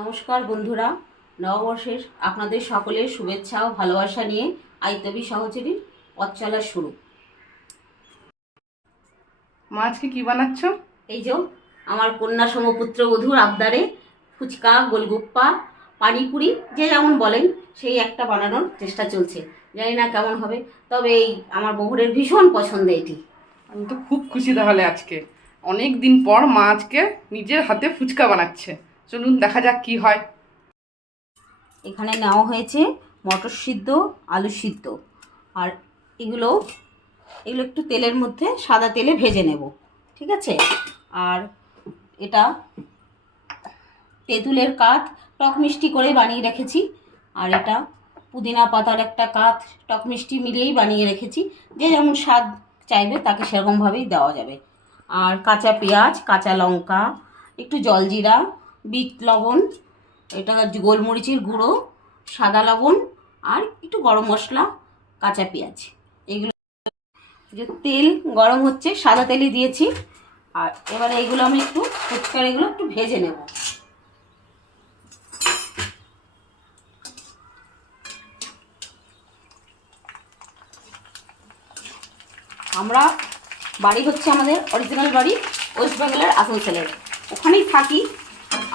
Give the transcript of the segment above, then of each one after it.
নমস্কার বন্ধুরা নববর্ষের আপনাদের সকলের শুভেচ্ছা ও ভালোবাসা নিয়ে আইতবি সহচরীর পথ চলার শুরু। মা আজকে কি বানাচ্ছ? এই যে আমার কন্যা সমপুত্র বধূর আবদারে ফুচকা গোলগুপ্পা পানিপুরি যে যেমন বলেন সেই একটা বানানোর চেষ্টা চলছে। জানি না কেমন হবে তবে এই আমার বহুরের ভীষণ পছন্দ এটি। আমি তো খুব খুশি তাহলে আজকে। অনেক দিন পর মা আজকে নিজের হাতে ফুচকা বানাচ্ছে। চলুন দেখা যাক কি হয়। এখানে নেওয়া হয়েছে মটর সিদ্ধ, আলু সিদ্ধ। আর এগুলো এগুলো একটু তেলের মধ্যে সাদা তেলে ভেজে নেব, ঠিক আছে? আর এটা তেঁতুলের কাত, টক মিষ্টি করে বানিয়ে রেখেছি। আর এটা পুদিনা পাতার একটা কাত, টক মিষ্টি মিলিয়েই বানিয়ে রেখেছি। যে যেমন স্বাদ চাইবে তাকে সেরকমভাবেই দেওয়া যাবে। আর কাঁচা পেঁয়াজ, কাঁচা লঙ্কা, একটু জলজিরা বিট লবণ, এটা গোলমরিচের গুঁড়ো, সাদা লবণ আর একটু গরম মশলা, কাঁচা পেঁয়াজ। এগুলো যে তেল গরম হচ্ছে, সাদা তেলই দিয়েছি। আর এবারে এগুলো আমি একটু ফুচকার এগুলো একটু ভেজে নেব। আমরা বাড়ি হচ্ছে আমাদের অরিজিনাল বাড়ি, ওয়েস্ট বেঙ্গলের আসানসোলের। ওখানেই থাকি।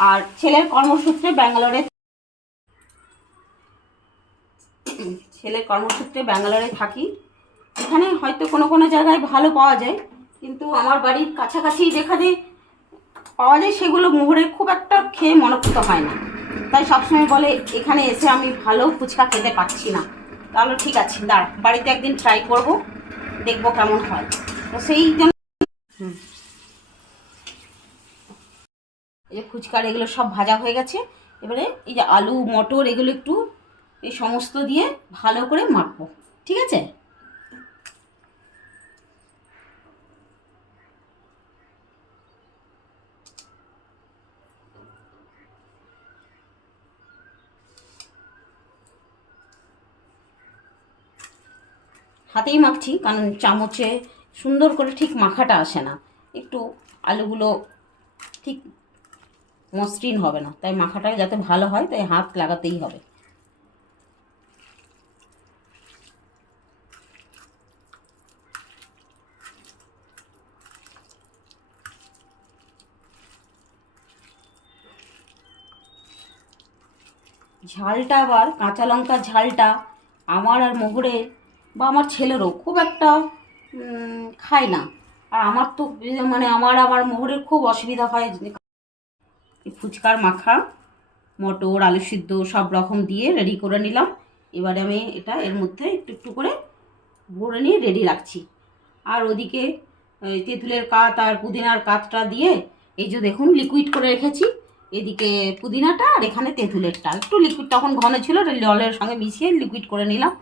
আর ছেলের কর্মসূত্রে ব্যাঙ্গালোরে ছেলের কর্মসূত্রে ব্যাঙ্গালোরে থাকি। এখানে হয়তো কোনো কোনো জায়গায় ভালো পাওয়া যায়, কিন্তু আমার বাড়ির কাছাকাছি যেখানে পাওয়া যায় সেগুলো মোহরে খুব একটা খেয়ে মনোভূত হয় না। তাই সবসময় বলে, এখানে এসে আমি ভালো ফুচকা খেতে পাচ্ছি না। তাহলে ঠিক আছে, দাঁড়, বাড়িতে একদিন ট্রাই করব, দেখব কেমন হয়। তো সেই জন্য এই যে ফুচকার এগুলো সব ভাজা হয়ে গেছে। এবারে এই যে আলু, মটর এগুলো একটু এই সমস্ত দিয়ে ভালো করে মাখবো। ঠিক আছে? হাতেই মাখছি, কারণ চামচে সুন্দর করে ঠিক মাখাটা আসে না। একটু আলুগুলো ঠিক মসৃণ হবে না। তাই মাখাটা যাতে ভালো হয়, তাই হাত লাগাতেই হবে। ঝালটা আবার, কাঁচা লঙ্কার ঝালটা আমার আর মোহরের বা আমার ছেলেরও খুব একটা খায় না। আর আমার তো মানে আমার আমার মোহরের খুব অসুবিধা হয়। ফুচকার মাখা, মটর, আলু সিদ্ধ, সব রকম দিয়ে রেডি করে নিলাম। এবারে আমি এটা এর মধ্যে একটু একটু করে ভরে নিয়ে রেডি রাখছি। আর ওদিকে তেঁতুলের কাত আর পুদিনার কাতটা দিয়ে এই যে দেখুন লিকুইড করে রেখেছি। এদিকে পুদিনাটা আর এখানে তেঁতুলেরটা। একটু লিকুইড তখন ঘন ছিল জলের সঙ্গে মিশিয়ে লিকুইড করে নিলাম।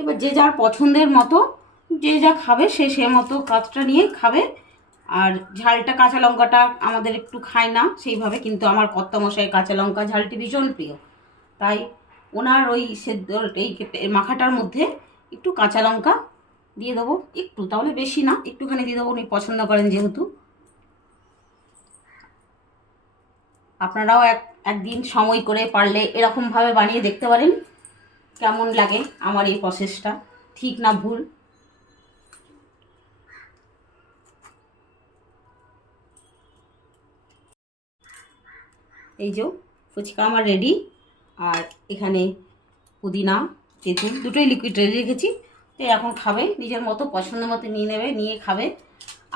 এবার যে যার পছন্দের মতো, যে যা খাবে সে সে মতো কাতটা নিয়ে খাবে। আর ঝালটা কাঁচা লঙ্কাটা আমাদের একটু খায় না, সেইভাবে কিন্তু আমার কর্তামশাই কাঁচা লঙ্কা ঝালটি ভীষণ প্রিয়। তাই ওনার ওই সেদ্ধ এই মাখাটার মধ্যে একটু কাঁচা লঙ্কা দিয়ে দেবো, একটু তাহলে বেশি না, একটুখানি দিয়ে দেবো, উনি পছন্দ করেন যেহেতু। আপনারাও এক, একদিন সময় করে পারলে এরকমভাবে বানিয়ে দেখতে পারেন, কেমন লাগে আমার এই প্রসেসটা, ঠিক না ভুল? এই যে ফুচকা আমার রেডি আর এখানে পুদিনা তেঁতুল দুটোই লিকুইড রেডি রেখেছি। তো এখন খাবে, নিজের মতো পছন্দ মতো নিয়ে নেবে, নিয়ে খাবে।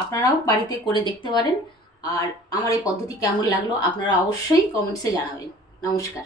আপনারাও বাড়িতে করে দেখতে পারেন। আর আমার এই পদ্ধতি কেমন লাগল, আপনারা অবশ্যই কমেন্টসে জানাবেন। নমস্কার।